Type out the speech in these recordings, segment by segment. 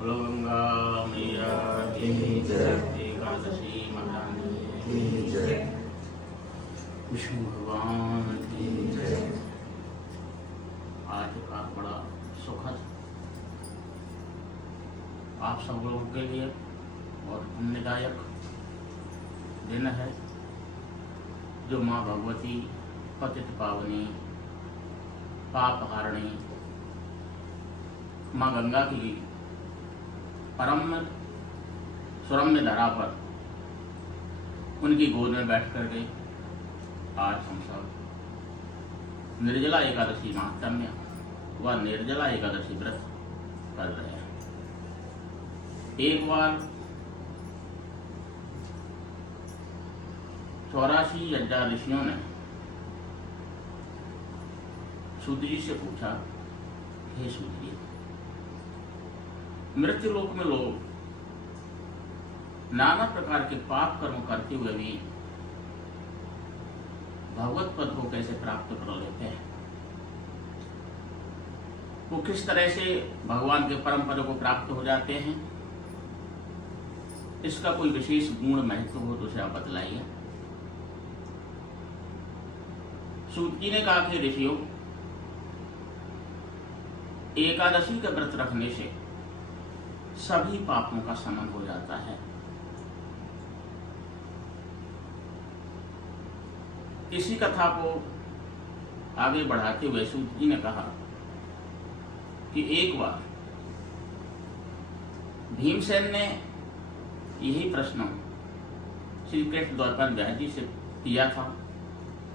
बोलो गंगा मैया की जय। एकादशी माता की जय। विष्णु भगवान की जय। आज का बड़ा सुखद आप सब लोगों के लिए बहुत पुण्यदायक दिन है, जो माँ भगवती पतित पावनी पाप हारिणी माँ गंगा की परम सुरम्य धरा पर उनकी गोद में बैठ कर के आज हम सब निर्जला एकादशी महात्म्य व निर्जला एकादशी व्रत कर रहे हैं। एक बार 84 यज्ञा ऋषियों ने सूत जी से पूछा, हे सूत जी, मृत्यु लोक में लोग नाना प्रकार के पाप कर्म करते हुए भी भगवत पद को कैसे प्राप्त कर लेते हैं? वो किस तरह से भगवान के परम पद को प्राप्त हो जाते हैं? इसका कोई विशेष गुण महत्व हो तो उसे आप बतलाइए। सूत जी ने कहा कि ऋषियों, एकादशी का व्रत रखने से सभी पापों का शमन हो जाता है। इसी कथा को आगे बढ़ाते हुए सूत जी ने कहा कि एक बार भीमसेन ने यही प्रश्न श्री कृष्ण द्वापर व्यास जी से किया था।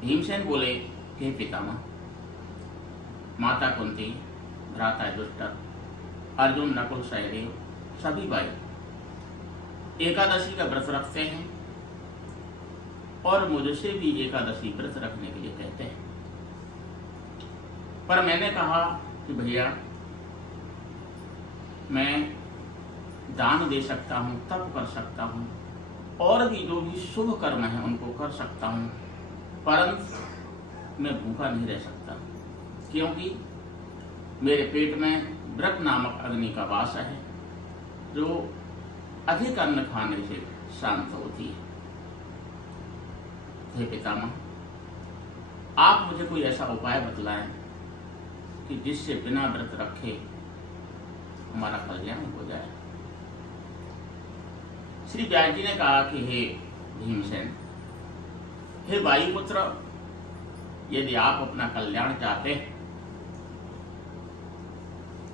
भीमसेन बोले कि पितामह, माता कुंती, भ्राता युधिष्ठिर, अर्जुन, नकुल, सहदेव सभी भाई एकादशी का व्रत रखते हैं और मुझसे भी एकादशी व्रत रखने के लिए कहते हैं, पर मैंने कहा कि भैया, मैं दान दे सकता हूँ, तप कर सकता हूँ और भी जो भी शुभ कर्म है उनको कर सकता हूँ, परंतु मैं भूखा नहीं रह सकता, क्योंकि मेरे पेट में व्रत नामक अग्नि का वास है, जो अधिक अन्न खाने से शांत होती है। हे पितामह, आप मुझे कोई ऐसा उपाय बतलाएं कि जिससे बिना व्रत रखे हमारा कल्याण हो जाए। श्री व्यास जी ने कहा कि हे भीमसेन, हे वायुपुत्र, यदि आप अपना कल्याण चाहते हैं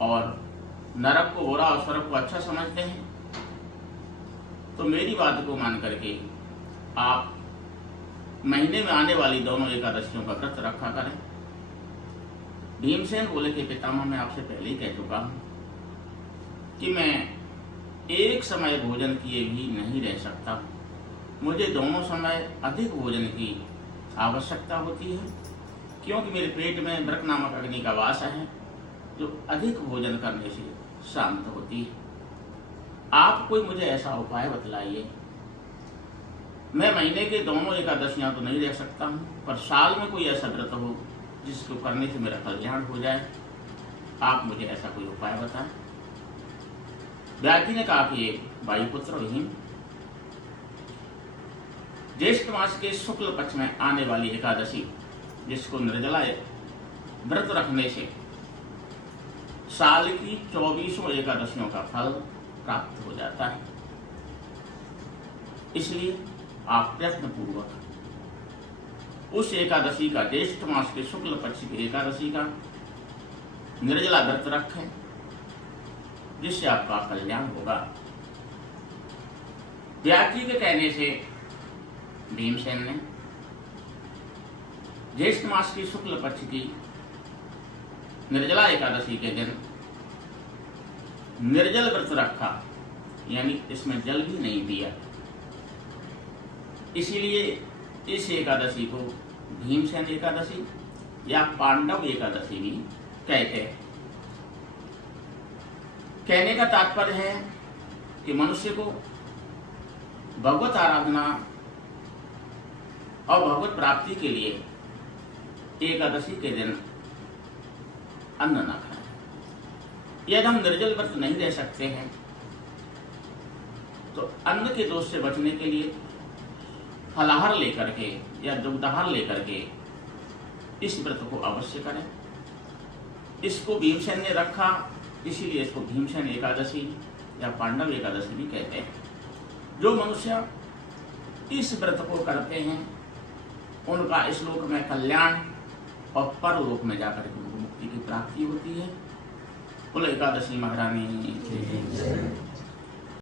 और नरक को बुरा और स्वर्ग को अच्छा समझते हैं, तो मेरी बात को मान करके आप महीने में आने वाली दोनों एकादशियों का व्रत रखा करें। भीमसेन बोले कि पितामह, मैं आपसे पहले ही कह चुका हूं कि मैं एक समय भोजन किए भी नहीं रह सकता। मुझे दोनों समय अधिक भोजन की आवश्यकता होती है, क्योंकि मेरे पेट में व्रत नामक अग्नि का वास है, जो अधिक भोजन करने से शांत होती है। आप कोई मुझे ऐसा उपाय बतलाइए। मैं महीने के दोनों एकादशियां तो नहीं रह सकता हूं, पर साल में कोई ऐसा व्रत हो जिसको करने से मेरा कल्याण हो जाए। आप मुझे ऐसा कोई उपाय बताएं। व्यास जी ने कहा कि वायुपुत्र भीम, ज्येष्ठ मास के शुक्ल पक्ष में आने वाली एकादशी, जिसको निर्जला व्रत रखने से साल की 24 एकादशियों का फल प्राप्त हो जाता है। इसलिए आप प्रयत्न पूर्वक उस एकादशी का, ज्येष्ठ मास के शुक्ल पक्ष की एकादशी का निर्जला व्रत रखें, जिससे आपका कल्याण होगा। व्यास जी के कहने से भीमसेन ने ज्येष्ठ मास की शुक्ल पक्ष की निर्जला एकादशी के दिन निर्जल व्रत रखा, यानी इसमें जल भी नहीं पिया। इसीलिए इस एकादशी को भीमसेन एकादशी या पांडव एकादशी भी कहते हैं। कहने का तात्पर्य है कि मनुष्य को भगवत आराधना और भगवत प्राप्ति के लिए एकादशी के दिन अन्न न खाएं। यदि हम निर्जल व्रत नहीं रह सकते हैं तो अन्न के दोष से बचने के लिए फलाहार लेकर के या दुग्धाहार लेकर के इस व्रत को अवश्य करें। इसको भीमसेन ने रखा, इसीलिए इसको भीमसेन एकादशी या पांडव एकादशी भी कहते हैं। जो मनुष्य इस व्रत को करते हैं उनका इस लोक में कल्याण और परलोक में जाकर के उनको मुक्ति की प्राप्ति होती है। बोलो एकादशी महारानी।